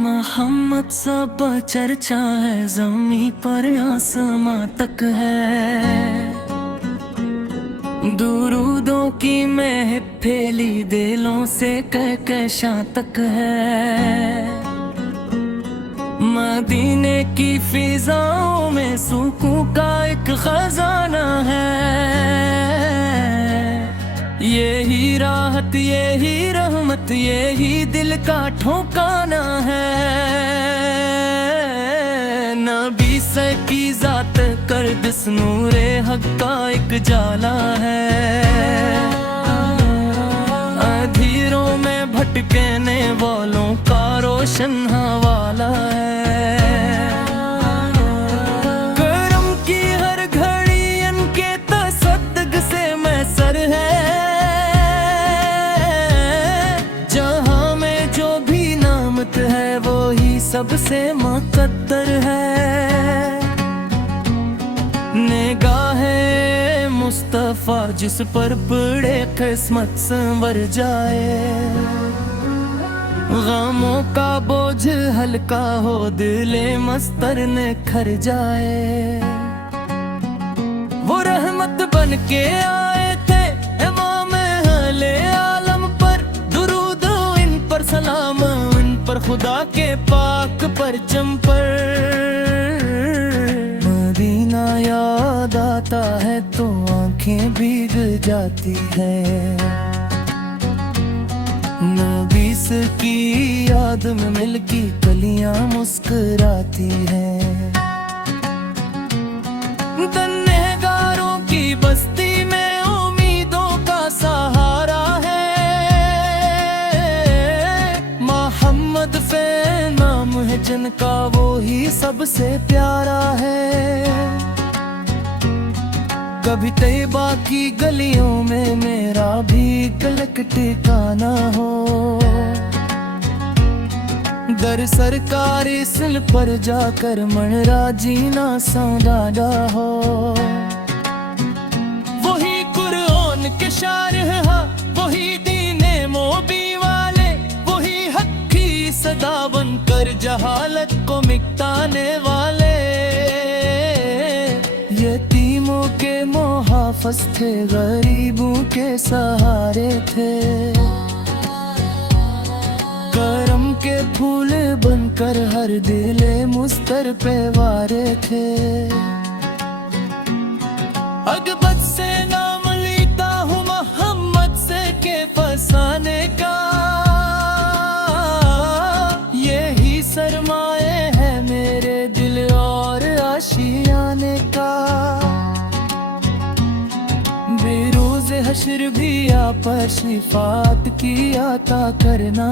मोहम्मद सब चर्चा है, जमी पर आसमां तक है। दुरूदों की महक फैली दिलों से कहकशां तक है। मदीने की फिजाओं में सुकून का एक खजाना है। यही राहत, यही रहमत, यही दिल का ठिकाना है। नबी से की जात कर नूरे हक का एक जाला है। अंधेरों में भटकने वालों का रोशन हवाला है। करम की हर घड़ी इनके तसद्दुक से मैसर है। जहां में जो भी नामत है वो ही सबसे मुकद्दर है। निगाहे मुस्तफा जिस पर पड़े किस्मत संवर जाए। गमों का बोझ हल्का हो, दिले मस्तर निखर जाए। वो रहमत बन के आए थे इमाम अहले आलम पर। दुरूद इन पर सलाम, इन पर खुदा के पाक परचम पर। मदीना याद आता है तो आंखें भीग जाती है। नबी की याद में मिलकी कलियां मुस्कुराती हैं। तन्हेगारों की बस्ती में उम्मीदों का सहारा है। मोहम्मद फे नाम है जिनका, वो ही सबसे प्यारा है। कभी तैयबा की गलियों में मेरा भी कलक ठिकाना हो। दर सरकारी सिल पर जाकर मनरा जीना सौदागा हो। वही कुरान के शारह, वही दीने मोबी वाले, वही हक की सदा बनकर जहालत को मिटाने वाले। यतीमों के मुहाफ़िज़ थे, गरीबों के सहारे थे। करम के फूल बनकर हर दिले मुस्तर पे वारे थे। अगबत से नाम लेता हूँ मोहम्मद से के फसाने का। यही सरमाए है मेरे दिल और आशियाने का। बेरोज़ हश्र भी आप शिफात की आता करना।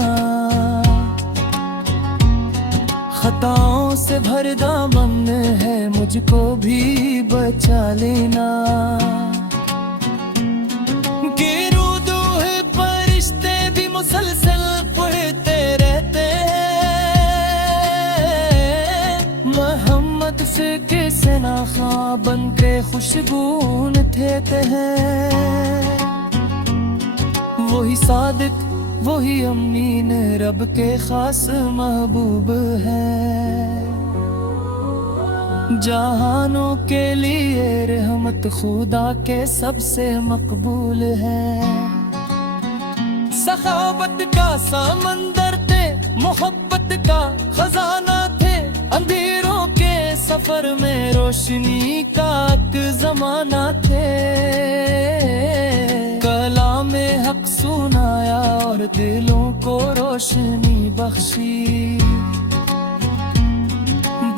खताओं से भर दामन है, मुझको भी बचा लेना। गिरूद फरिश्ते भी मुसलसल पढ़ते रहते हैं। मोहम्मद से के सना खां बन के खुशबून देते हैं। वही सादिक, वही अमीन, रब के खास महबूब है। जहानों के लिए रहमत खुदा के सबसे मकबूल है। सखावत का समंदर थे, मोहब्बत का खजाना थे। अंधेरों के सफर में रोशनी का एक जमाना थे। कलाम हक सुनाया और दिलों को रोशनी बख्शी।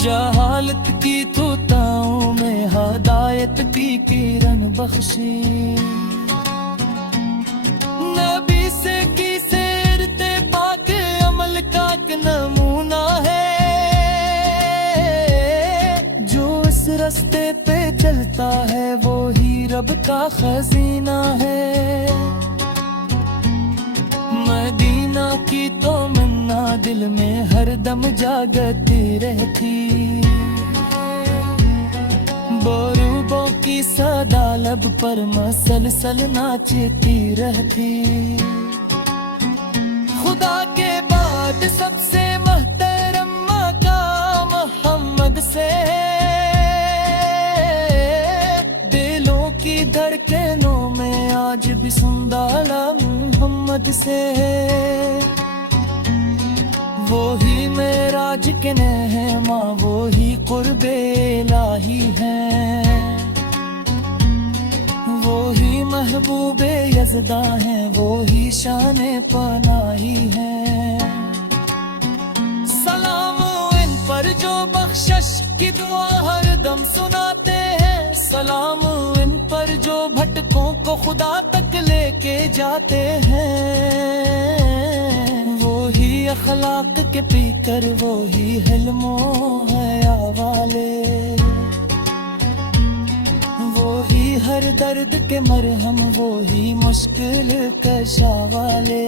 जहालत की तूताओं में हदायत की किरण बख्शी। नबी से की सीरते पाक अमल का एक नमूना है। जो इस रास्ते पे चलता है वो ही रब का खजीना है। मदीना की तो मन्ना दिल में हर दम जागती रहती। बोरूबों की सदा लब पर मसलसल नाचती रहती। खुदा के बाद सबसे महतर मोहम्मद से दिलों की धड़कनों में आज भी सुंदाला मोहम्मद से वो ही मेराज के नेहमा, वो ही कुर्बे इलाही हैं, वो ही महबूबे यज़दा हैं, वो ही शाने पनाही हैं। सलाम इन पर जो बख्शिश की दुआ हर दम सुनाते हैं, सलाम इन पर जो भटकों को खुदा तक लेके जाते हैं। वो ही अखलाक के पीकर, वो ही हिल्मो हया वाले, वो ही हर दर्द के मरहम, वो ही मुश्किल कशा वाले।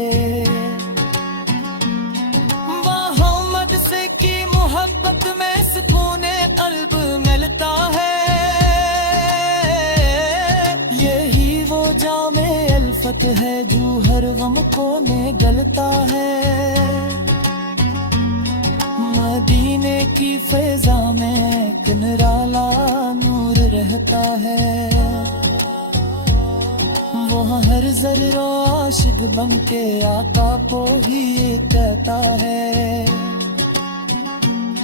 मोहम्मद से की मोहब्बत में सुकूने कल्ब मिलता है, यही वो जामे अल्फत है जो हर गम को निगलता है। मदीने की फैज़ा में एक निराला नूर रहता है, वहाँ हर ज़र्रा आशिक बन के आका को ही कहता है।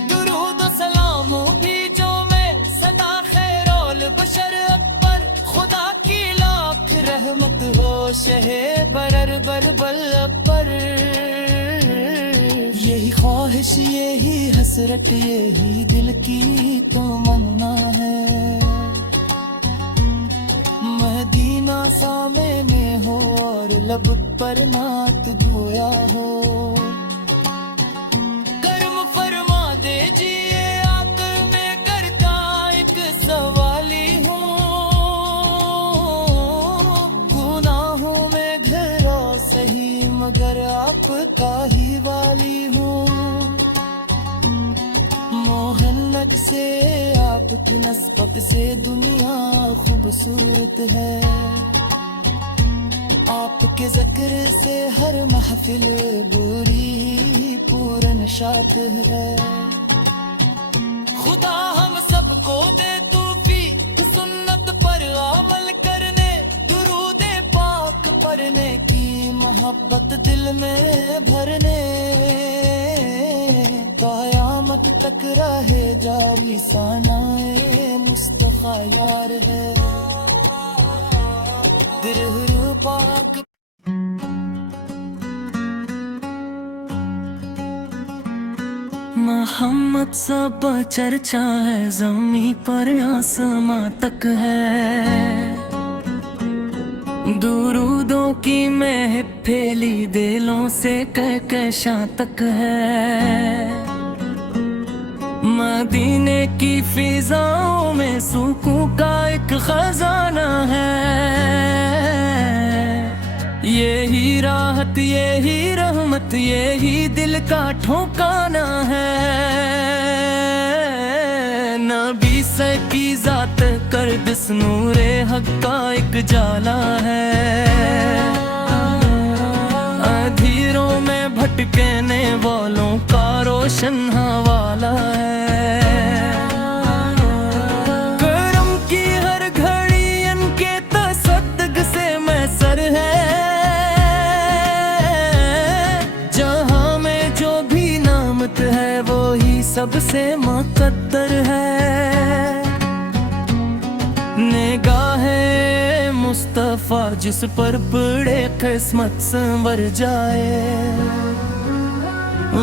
दुरूद सलाम भी जो मैं सदा खैरोल बशर अकबर, खुदा की लाख रहमत हो शहे बरर बरबल पर। यही ख्वाहिश, यही हसरत, यही दिल की तमन्ना है, मदीना सामे में हो और लब पर नात गोया हो। कर्म फरमा दे जिए आकर मैं करता एक सवाली हूँ, गुनाहों में घरा सही मगर आपका ही वाली हूँ। मोहम्मद से आपकी नस्बत से दुनिया खूबसूरत है, आपके ज़िक्र से हर महफिल बुरी पूरन शात है। खुदा हम सबको दे तौफीक सुन्नत पर अमल करने, दुरूद पाक पढ़ने की मोहब्बत दिल में भरने। क़यामत तक रहे जारी सानाए मुस्तफ़ा यार है, दिल पाक। मोहम्मद सब चर्चा है, ज़मीं पर आसमां तक है, दुरूदों की महक फैली दिलों से कहकशां तक है। मदीने की फिजाओं में सुकून का एक खजाना है, यही राहत, यही रहमत, यही दिल का ठिकाना है। नबी से की जात कर दिस नूरे हक का एक जाला है, अंधेरों में भटकने वालों का रोशन हवाला है। करम की हर घड़ी इनके तसद्दुक़ से मैसर है, जहां में जो भी नामत है वो ही सबसे मुक़द्दर है। निगाहे मुस्तफ़ा जिस पर पड़े किस्मत संवर जाए,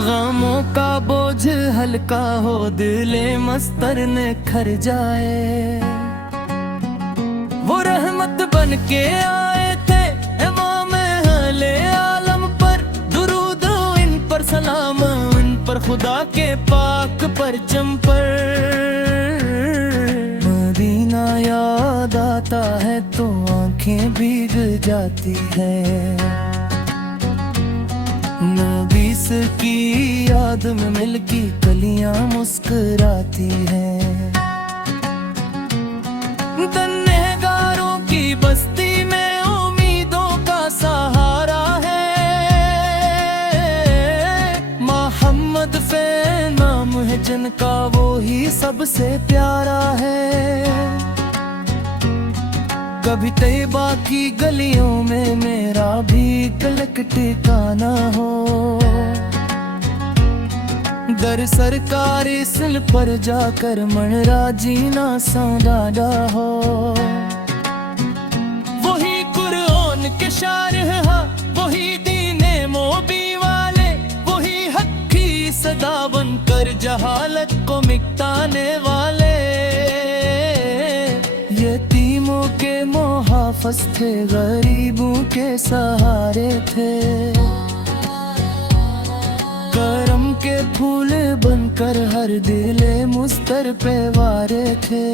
गमों का बोझ हल्का हो दिले मस्तर निखर जाए। वो रहमत बन के आए थे इमाम अहले आलम पर, दुरूद इन पर सलाम इन पर खुदा के पाक परचम पर। मदीना याद आता है तो आंखें भीग जाती है, नबी की याद में मिलकी कलियां मुस्कुराती हैं। तन्हेगारों की बस्ती में उम्मीदों का सहारा है, मोहम्मद फे नाम है जिनका वो ही सबसे प्यारा है। कभी तैयबा की गलियों में मेरा भी कलक ठिकाना हो, दर सरकारी सिल पर जाकर मनरा जीना सांडाडा हो। वही कुरान के शारह, वही दीने मोबी वाले, वही हक्की सदा बनकर जहालत को मिटाने वाले। यतीमों के मुहाफ़िज़ थे, गरीबों के सहारे थे, करम के फूल बनकर हर दिले मुस्तर पे वारे थे।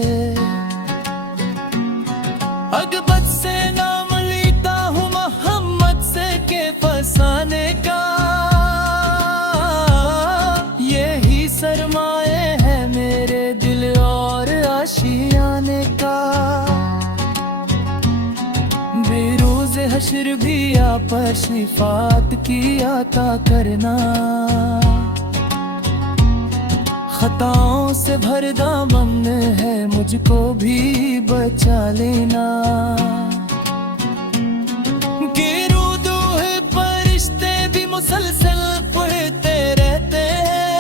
अकबर से नाम लेता हूँ मोहम्मद से के फसाने का, यही सरमाए है मेरे दिल और आशियाने का। बेरोज़े हश्र भी आप शिफात की आता करना, खताओं से भर दामन है मुझको भी बचा लेना। गिरूदू है फरिश्ते भी मुसलसल पढ़ते रहते हैं,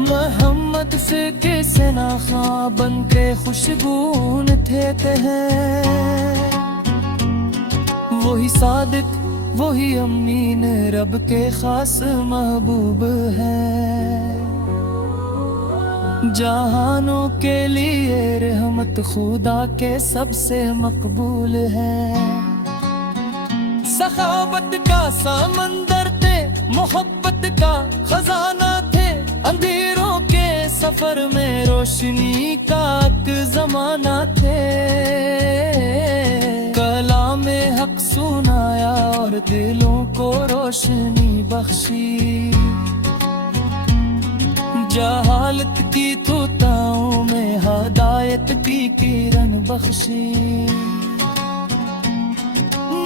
मोहम्मद से कैसे ना ख्वाब बन के खुशबून देते हैं। वही सादिक वही अमीन रब के खास महबूब है, जहानों के लिए रहमत खुदा के सबसे मकबूल है। सखावत का समंदर थे, मोहब्बत का खजाना थे, अंधेरों के सफर में रोशनी का जमाना थे। कलाम हक सुनाया और दिलों को रोशनी बख्शी, जहालत की तूताओं में हदायत की किरण बख्शी।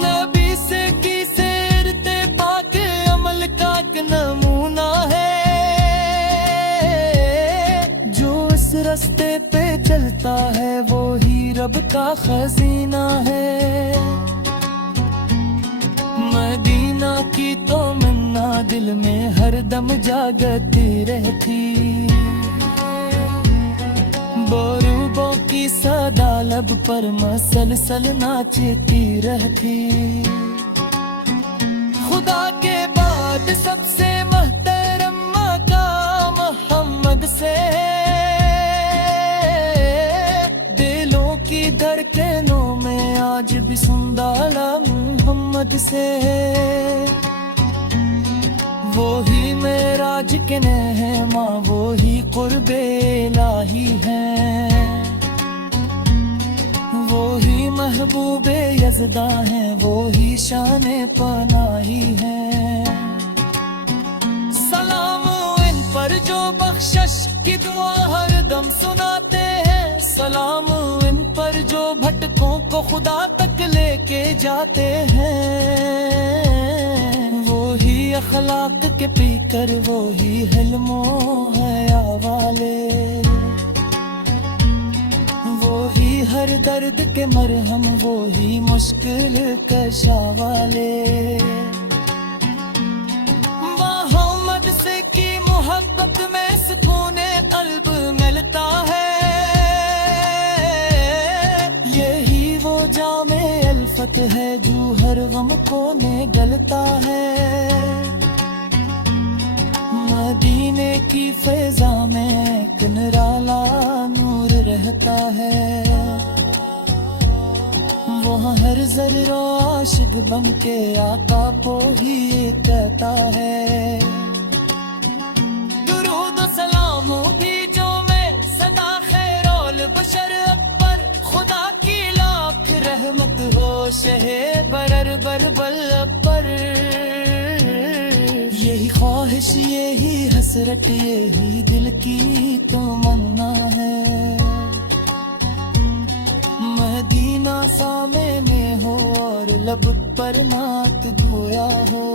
नबी से की सीरते पाक अमल का एक नमूना है, जो इस रास्ते पे चलता है वो ही रब का खजीना है। मदीना की तो मन्ना दिल में हरदम जागती रहती, बोरूबों की सदा लब पर मसलसल नाचती रहती। खुदा के बाद सबसे महतरम मकाम मोहम्मद से, दिलों की धड़कनों में आज भी सुंदाला मोहम्मद से। वो ही मेराज के नेहमा, वो ही कुर्बे इलाही है, वो ही महबूबे यज़दा है, वो ही शाने पनाही है। सलाम इन पर जो बख्शिश की दुआ हर दम सुनाते हैं, सलाम इन पर जो भटकों को खुदा तक लेके जाते हैं। वो ही अखलाक के पीकर, वो ही हिल्मो हया वाले, वो ही हर दर्द के मरहम, वो ही मुश्किल कशा वाले। मोहम्मद से की मोहब्बत में सुकून कल्ब मिलता है, यही वो जामे अल्फत है जो हर गम को निगलता है। मदीने की फैज़ा में एक निराला नूर रहता है, वहाँ हर ज़र्रा आशिक बन के आका को ही कहता है। दुरूद सलाम भी जो मैं सदा खैरोल बशर पर, खुदा की लाख रहमत हो शहे बरर बरबल पर। यही ख्वाहिश यही हसरत यही दिल की तमन्ना है, मदीना सामने हो और लब पर नात धोया हो।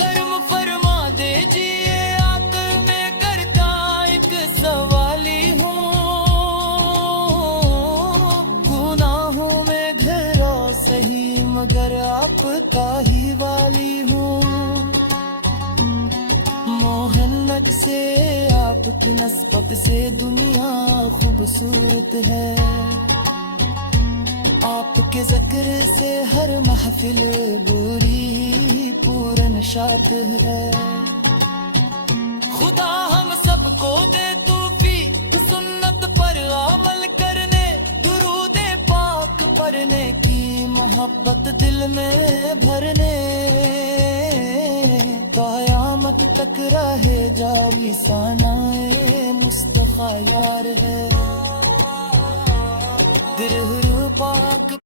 कर्म फरमा दे मगर आपका ही वाली हूँ। मोहन्नत से आपकी नस्बत से दुनिया खूबसूरत है। आपके ज़िक्र से हर महफिल बुरी ही पूरन शात है। खुदा हम सबको दे तौफीक सुन्नत पर अमल करने, दुरूद पाक पढ़ने की मोहब्बत दिल में भरने। क़यामत तक रहे जारी सनाए मुस्तफ़ा यार है। दिल पाक